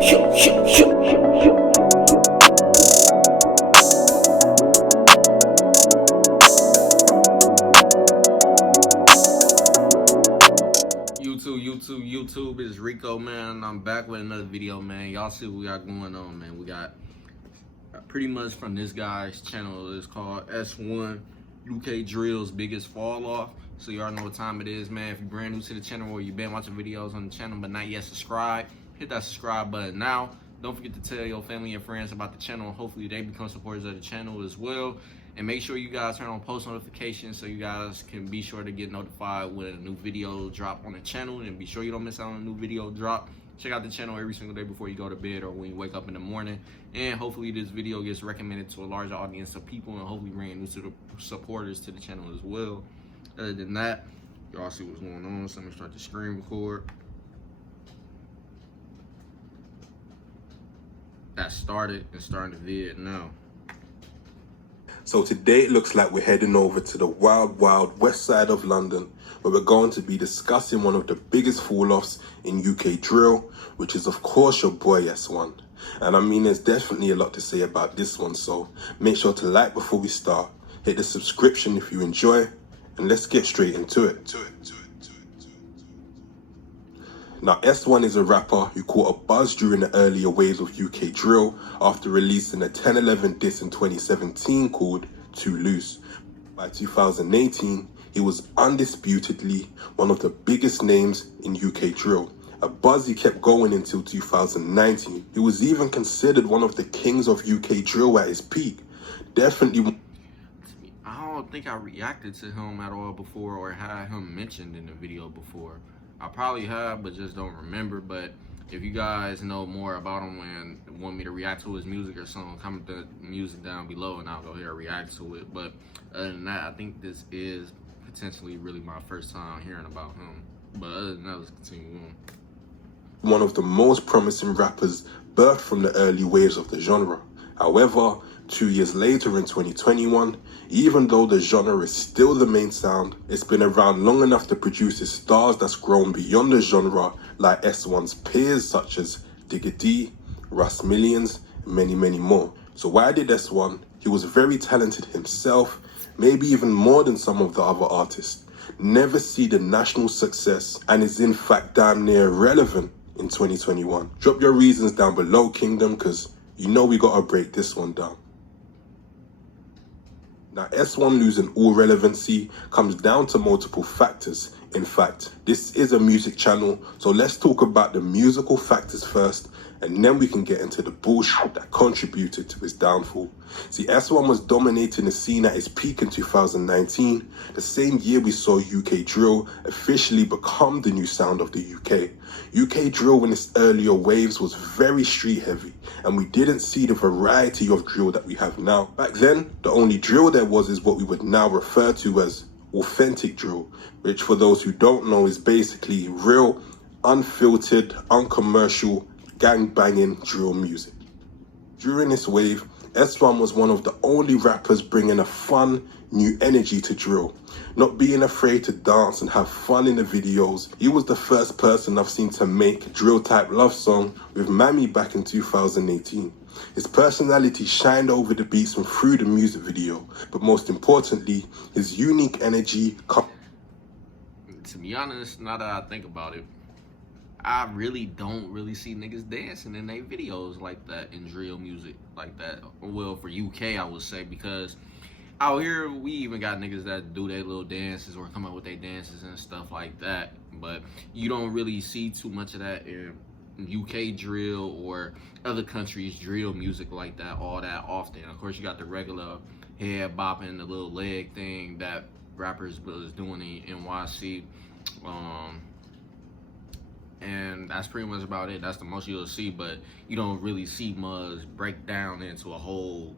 YouTube, it's Rico, man. I'm back with another video, man. Y'all see what we got going on, man. We got pretty much from this guy's channel. It's called S1 UK Drill's Biggest Fall Off. So y'all know what time it is, man. If you're brand new to the channel or you've been watching videos on the channel but not yet subscribed, hit that subscribe button now. Don't forget to tell your family and friends about the channel. Hopefully they become supporters of the channel as well. And make sure you guys turn on post notifications so you guys can be sure to get notified when a new video drop on the channel. And be sure you don't miss out on a new video drop. Check out the channel every single day before you go to bed or when you wake up in the morning. And hopefully this video gets recommended to a larger audience of people and hopefully bring new supporters to the channel as well. Other than that, y'all see what's going on. So let me start the screen record. That started and starting the vid now. So today it looks like we're heading over to the wild, wild west side of London, where we're going to be discussing one of the biggest fall-offs in UK drill, which is of course your boy S1. And I mean, there's definitely a lot to say about this one, so make sure to like before we start, hit the subscription if you enjoy, and let's get straight into it. Now, S1 is a rapper who caught a buzz during the earlier waves of UK drill after releasing a 10-11 diss in 2017 called Too Loose. By 2018, he was undisputedly one of the biggest names in UK drill, a buzz he kept going until 2019. He was even considered one of the kings of UK drill at his peak. Definitely. I don't think I reacted to him at all before or had him mentioned in the video before. I probably have, but just don't remember. But if you guys know more about him and want me to react to his music or something, comment the music down below and I'll go ahead and react to it. But other than that, I think this is potentially really my first time hearing about him. But other than that, let's continue on. One of the most promising rappers birthed from the early waves of the genre. However, 2 years later in 2021, even though the genre is still the main sound, it's been around long enough to produce his stars that's grown beyond the genre, like S1's peers such as Digga, Russ Millions, and many, many more. So why did S1? He was very talented himself, maybe even more than some of the other artists. Never see the national success and is in fact damn near irrelevant in 2021. Drop your reasons down below, Kingdom, because you know we gotta break this one down. Now, S1 losing all relevancy comes down to multiple factors. In fact, this is a music channel, so let's talk about the musical factors first, and then we can get into the bullshit that contributed to his downfall. See, S1 was dominating the scene at his peak in 2019, the same year we saw UK drill officially become the new sound of the UK. UK drill in its earlier waves was very street heavy, and we didn't see the variety of drill that we have now. Back then, the only drill there was is what we would now refer to as authentic drill, which for those who don't know is basically real, unfiltered, uncommercial, gang-banging drill music. During this wave, S1 was one of the only rappers bringing a fun, new energy to drill. Not being afraid to dance and have fun in the videos, he was the first person I've seen to make a drill-type love song with Mammy back in 2018. His personality shined over the beats and through the music video, but most importantly, his unique energy. To be honest, now that I think about it, I really don't see niggas dancing in their videos like that in drill music like that. Well, for UK, I would say, because out here we even got niggas that do their little dances or come up with their dances and stuff like that. But you don't really see too much of that in UK drill or other countries drill music like that all that often. Of course, you got the regular head bopping, the little leg thing that rappers was doing in NYC. And that's pretty much about it. That's the most you'll see, but you don't really see much break down into a whole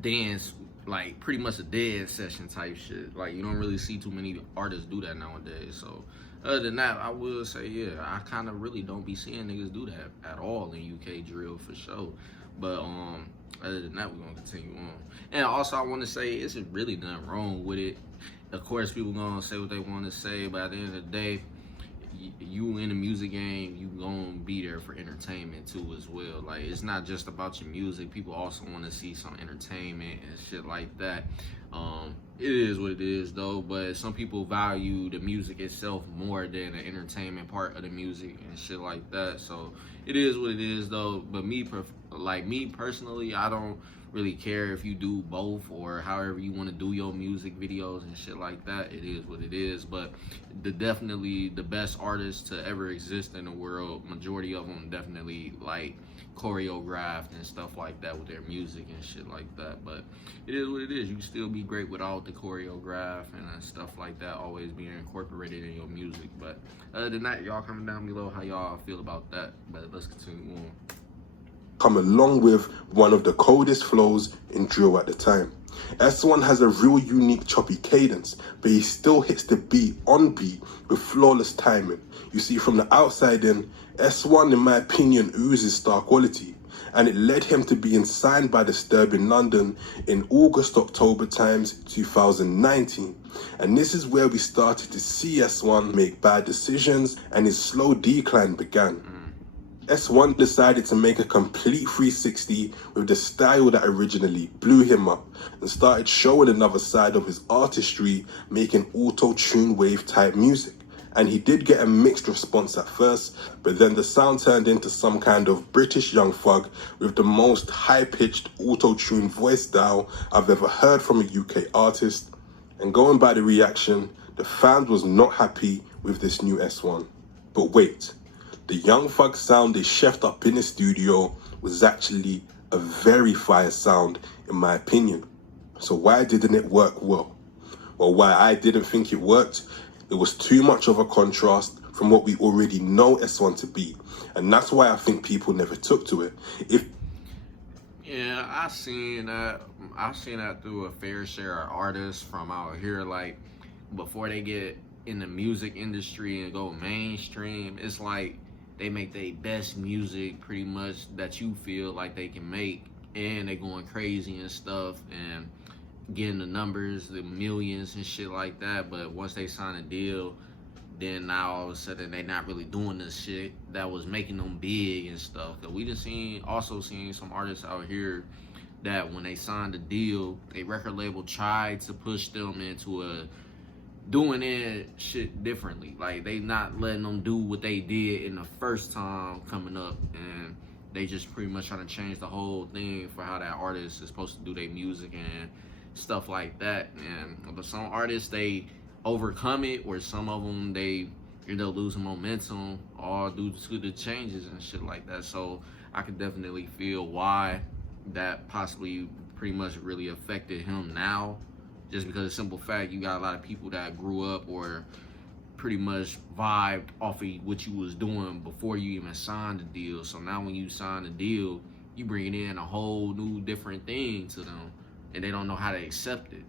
dance, like pretty much a dead session type shit. Like, you don't really see too many artists do that nowadays. So other than that, I will say, yeah, I kind of really don't be seeing niggas do that at all in UK drill for sure. But other than that, we're gonna continue on. And also, I want to say, it's really nothing wrong with it. Of course, people gonna say what they want to say, but at the end of the day, you in the music game, you gonna be there for entertainment too as well. Like, it's not just about your music. People also want to see some entertainment and shit like that. It is what it is though, but some people value the music itself more than the entertainment part of the music and shit like that. So it is what it is though. But me personally, I don't really care if you do both or however you want to do your music videos and shit like that. It is what it is. But definitely the best artists to ever exist in the world, majority of them definitely like choreographed and stuff like that with their music and shit like that. But it is what it is. You can still be great without the choreograph and stuff like that always being incorporated in your music. But other than that, y'all comment down below how y'all feel about that. But let's continue on. Come along with one of the coldest flows in drill at the time. S1 has a real unique choppy cadence, but he still hits the beat on beat with flawless timing. You see, from the outside in, S1 in my opinion oozes star quality, and it led him to being signed by Disturb in London in August-October times 2019. And this is where we started to see S1 make bad decisions and his slow decline began. S1 decided to make a complete 360 with the style that originally blew him up and started showing another side of his artistry, making auto-tune wave type music. And he did get a mixed response at first, but then the sound turned into some kind of British young thug with the most high-pitched auto-tune voice style I've ever heard from a UK artist. And going by the reaction, the fans was not happy with this new S1. But wait. The Young Thug sound they chefed up in the studio was actually a very fire sound in my opinion. So why didn't it work well? Well, why I didn't think it worked, it was too much of a contrast from what we already know S1 to be. And that's why I think people never took to it. Yeah, I seen that through a fair share of artists from out here, like before they get in the music industry and go mainstream, it's like they make their best music pretty much that you feel like they can make, and they going crazy and stuff and getting the numbers, the millions and shit like that. But once they sign a deal, then now all of a sudden they not really doing this shit that was making them big and stuff. Cause we just also seen some artists out here that when they signed a deal, a record label tried to push them into doing it shit differently. Like, they not letting them do what they did in the first time coming up, and they just pretty much trying to change the whole thing for how that artist is supposed to do their music and stuff like that. But some artists, they overcome it, or some of them they end up losing momentum all due to the changes and shit like that. So I could definitely feel why that possibly pretty much really affected him now. Just because of the simple fact, you got a lot of people that grew up or pretty much vibed off of what you was doing before you even signed the deal. So now when you sign the deal, you bringing in a whole new different thing to them, and they don't know how to accept it.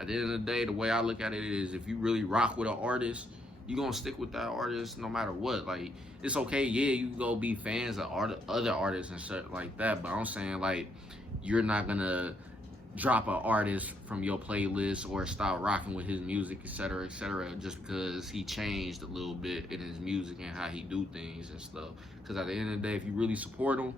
At the end of the day, the way I look at it is, if you really rock with an artist, you gonna stick with that artist no matter what. Like, it's okay, yeah, you can go be fans of other artists and shit like that, but I'm saying, like, you're not gonna drop an artist from your playlist or start rocking with his music, etc., just because he changed a little bit in his music and how he do things and stuff. Because at the end of the day, if you really support him,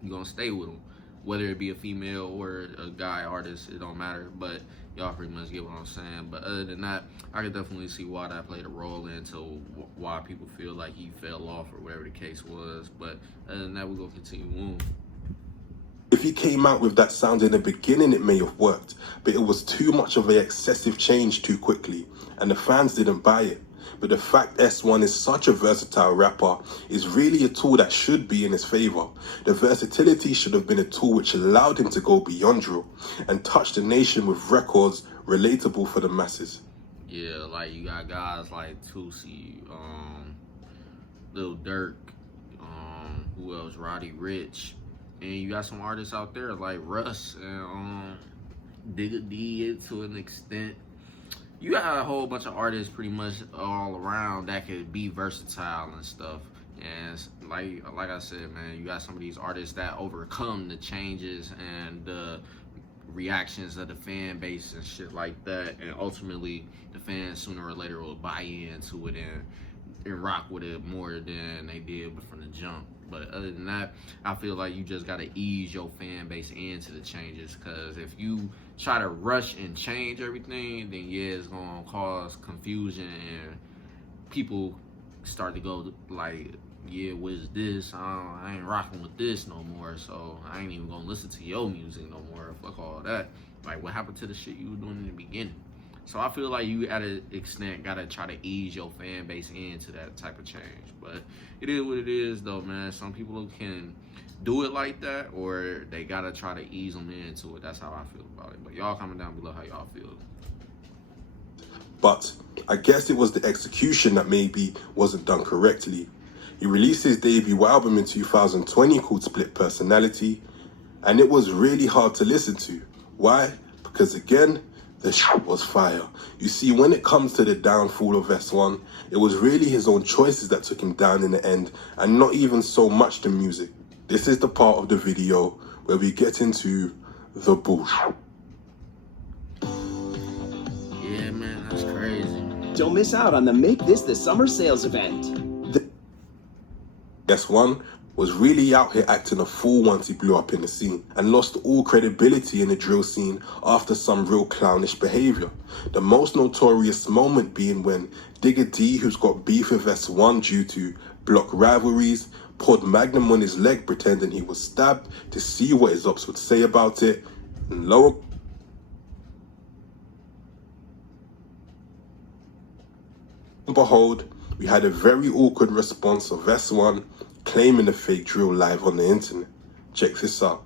you're gonna stay with him, whether it be a female or a guy artist, it don't matter. But y'all pretty much get what I'm saying. But other than that, I can definitely see why that played a role into why people feel like he fell off or whatever the case was. But other than that, we're gonna continue on. If he came out with that sound in the beginning, it may have worked, but it was too much of an excessive change too quickly, and the fans didn't buy it. But the fact S1 is such a versatile rapper is really a tool that should be in his favor. The versatility should have been a tool which allowed him to go beyond drill and touch the nation with records relatable for the masses. Yeah, like you got guys like Tusi, Lil Durk, who else? Roddy Ricch. And you got some artists out there like Russ and digga to an extent. You got a whole bunch of artists pretty much all around that could be versatile and stuff. And like I said, man, you got some of these artists that overcome the changes and the reactions of the fan base and shit like that. And ultimately, the fans sooner or later will buy into it and and rock with it more than they did from the jump. But other than that, I feel like you just gotta ease your fan base into the changes, because if you try to rush and change everything, then yeah, it's gonna cause confusion and people start to go like, yeah, what is this? I ain't rocking with this no more, so I ain't even gonna listen to your music no more. Fuck all that. Like, what happened to the shit you were doing in the beginning? So I feel like you, at an extent, gotta try to ease your fan base into that type of change. But it is what it is, though, man. Some people can do it like that, or they gotta try to ease them into it. That's how I feel about it. But y'all comment down below how y'all feel. But I guess it was the execution that maybe wasn't done correctly. He released his debut album in 2020 called Split Personality, and it was really hard to listen to. Why? Because again, the shit was fire. You see, when it comes to the downfall of S1, it was really his own choices that took him down in the end, and not even so much the music. This is the part of the video where we get into the bullshit. Yeah, man, that's crazy. Don't miss out on the Make This the Summer sales event. S1 was really out here acting a fool once he blew up in the scene, and lost all credibility in the drill scene after some real clownish behavior. The most notorious moment being when Digga D, who's got beef with S1 due to block rivalries, poured Magnum on his leg pretending he was stabbed to see what his ops would say about it, and lo and behold, we had a very awkward response of S1 claiming a fake drill live on the internet. Check this out.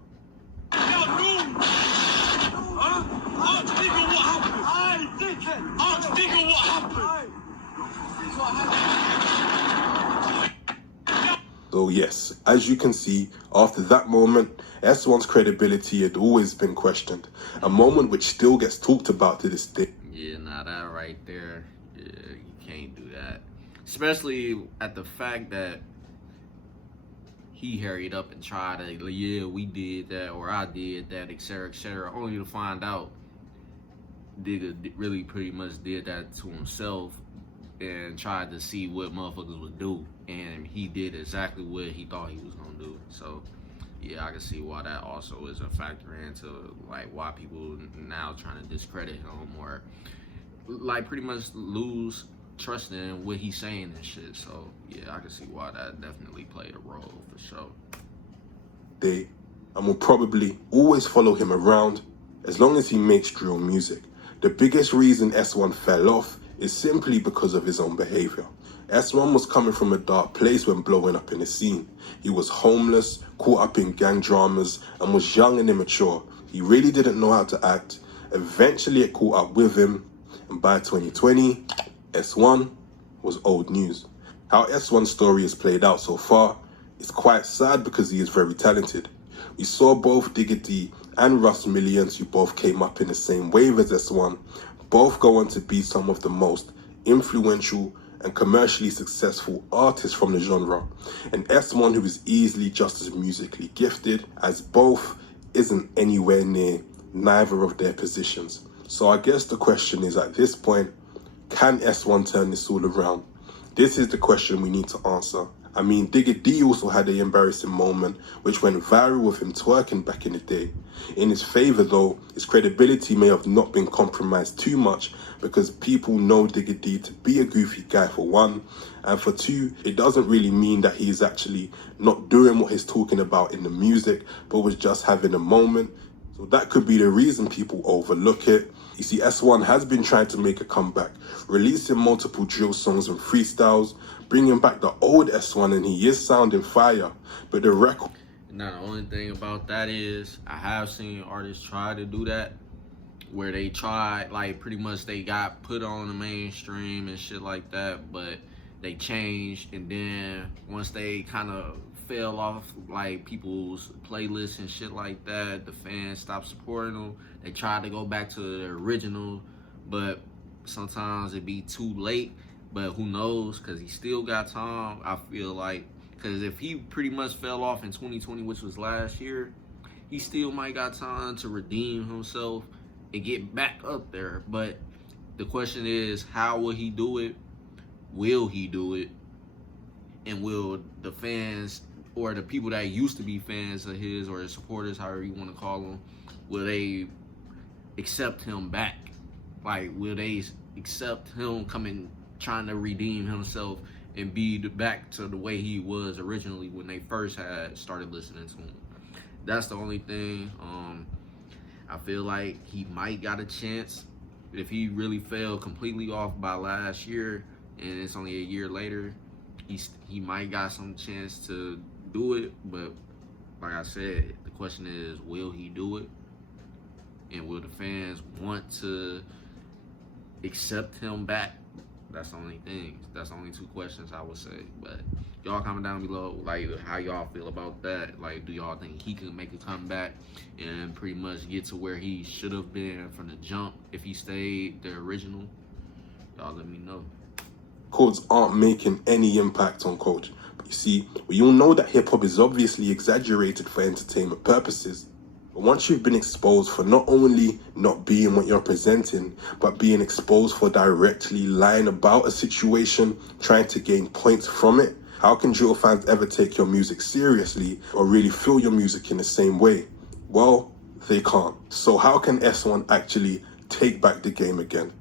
So yes, as you can see, after that moment, S1's credibility had always been questioned, a moment which still gets talked about to this day. Yeah, nah, that right there, yeah, you can't do that. Especially at the fact that he hurried up and tried to, yeah, we did that, or I did that, etc., only to find out Digga really pretty much did that to himself and tried to see what motherfuckers would do, and he did exactly what he thought he was gonna do. So yeah, I can see why that also is a factor into like why people now trying to discredit him, or like pretty much lose trust in what he's saying and shit. So yeah, I can see why that definitely played a role for sure. And will probably always follow him around as long as he makes drill music. The biggest reason S1 fell off is simply because of his own behavior. S1 was coming from a dark place when blowing up in the scene. He was homeless, caught up in gang dramas, and was young and immature. He really didn't know how to act. Eventually it caught up with him, and by 2020, S1 was old news. How S1's story has played out so far is quite sad because he is very talented. We saw both Digga D and Russ Millions, who both came up in the same wave as S1, both go on to be some of the most influential and commercially successful artists from the genre. And S1, who is easily just as musically gifted as both, isn't anywhere near neither of their positions. So I guess the question is, at this point, can S1 turn this all around? This is the question we need to answer. I mean, Digga D also had an embarrassing moment which went viral with him twerking back in the day. In his favor though, his credibility may have not been compromised too much because people know Digga D to be a goofy guy for one, and for two, it doesn't really mean that he's actually not doing what he's talking about in the music, but was just having a moment. So that could be the reason people overlook it. You see, S1 has been trying to make a comeback, releasing multiple drill songs and freestyles, bringing back the old S1, and he is sounding fire, but the record... Now, the only thing about that is, I have seen artists try to do that, where they tried, like, pretty much they got put on the mainstream and shit like that, but they changed, and then once they kind of fell off, like, people's playlists and shit like that, the fans stopped supporting them. They tried to go back to the original, but sometimes it be too late. But who knows, because he still got time, I feel like. Because if he pretty much fell off in 2020, which was last year, he still might got time to redeem himself and get back up there. But the question is, how will he do it? Will he do it? And will the fans or the people that used to be fans of his or his supporters, however you want to call them, will they accept him back? Like, will they accept him coming, trying to redeem himself and be back to the way he was originally when they first had started listening to him? That's the only thing. I feel like he might got a chance. If he really fell completely off by last year and it's only a year later, he might got some chance to do it. But like I said, the question is, will he do it? And will the fans want to accept him back? That's the only thing. That's the only two questions I would say. But y'all comment down below, like, how y'all feel about that. Like, do y'all think he can make a comeback and pretty much get to where he should have been from the jump if he stayed the original? Y'all let me know. Chords aren't making any impact on Coach. But you see, we all know that hip-hop is obviously exaggerated for entertainment purposes. But once you've been exposed for not only not being what you're presenting, but being exposed for directly lying about a situation, trying to gain points from it, how can drill fans ever take your music seriously or really feel your music in the same way? Well, they can't. So how can S1 actually take back the game again?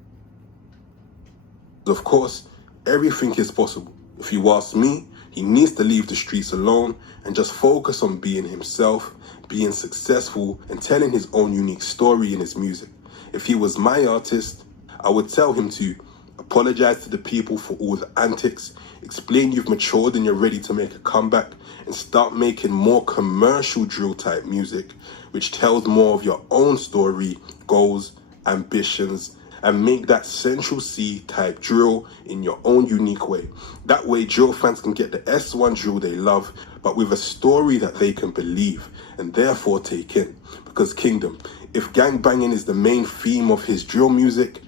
Of course, everything is possible. If you ask me, he needs to leave the streets alone and just focus on being himself, being successful, and telling his own unique story in his music. If he was my artist, I would tell him to apologize to the people for all the antics, explain you've matured and you're ready to make a comeback, and start making more commercial drill type music, which tells more of your own story, goals, ambitions, and make that Central C type drill in your own unique way. That way drill fans can get the S1 drill they love, but with a story that they can believe and therefore take in. Because Kingdom, if gangbanging is the main theme of his drill music,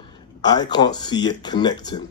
I can't see it connecting.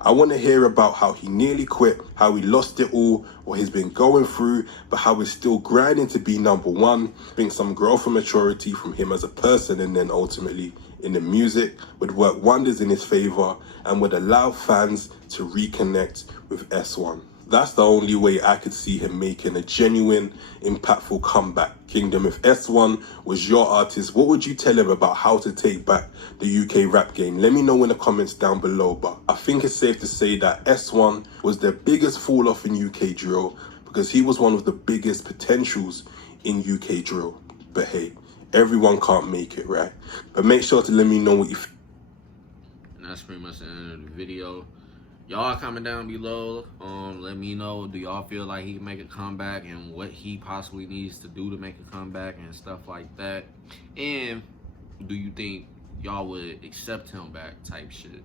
I want to hear about how he nearly quit, how he lost it all, what he's been going through, but how he's still grinding to be number one, bring some growth and maturity from him as a person, and then ultimately in the music would work wonders in his favor and would allow fans to reconnect with S1. That's the only way I could see him making a genuine, impactful comeback. Kingdom, if S1 was your artist, what would you tell him about how to take back the UK rap game? Let me know in the comments down below, but I think it's safe to say that S1 was their biggest fall off in UK drill because he was one of the biggest potentials in UK drill. But hey, everyone can't make it, right? But make sure to let me know what you think. And that's pretty much the end of the video. Y'all comment down below. Let me know, do y'all feel like he can make a comeback and what he possibly needs to do to make a comeback and stuff like that? And do you think y'all would accept him back type shit?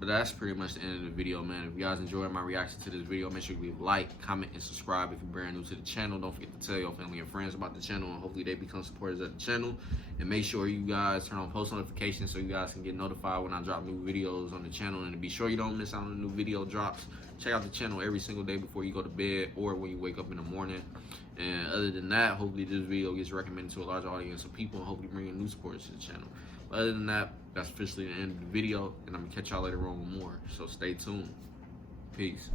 But that's pretty much the end of the video, man. If you guys enjoyed my reaction to this video, make sure you leave a like, comment, and subscribe if you're brand new to the channel. Don't forget to tell your family and friends about the channel, and hopefully they become supporters of the channel. And make sure you guys turn on post notifications so you guys can get notified when I drop new videos on the channel. And to be sure you don't miss out on the new video drops, check out the channel every single day before you go to bed or when you wake up in the morning. And other than that, hopefully this video gets recommended to a large audience of people and hopefully bring in new supporters to the channel. But other than that, that's officially the end of the video, and I'm gonna catch y'all later on with more. So stay tuned. Peace.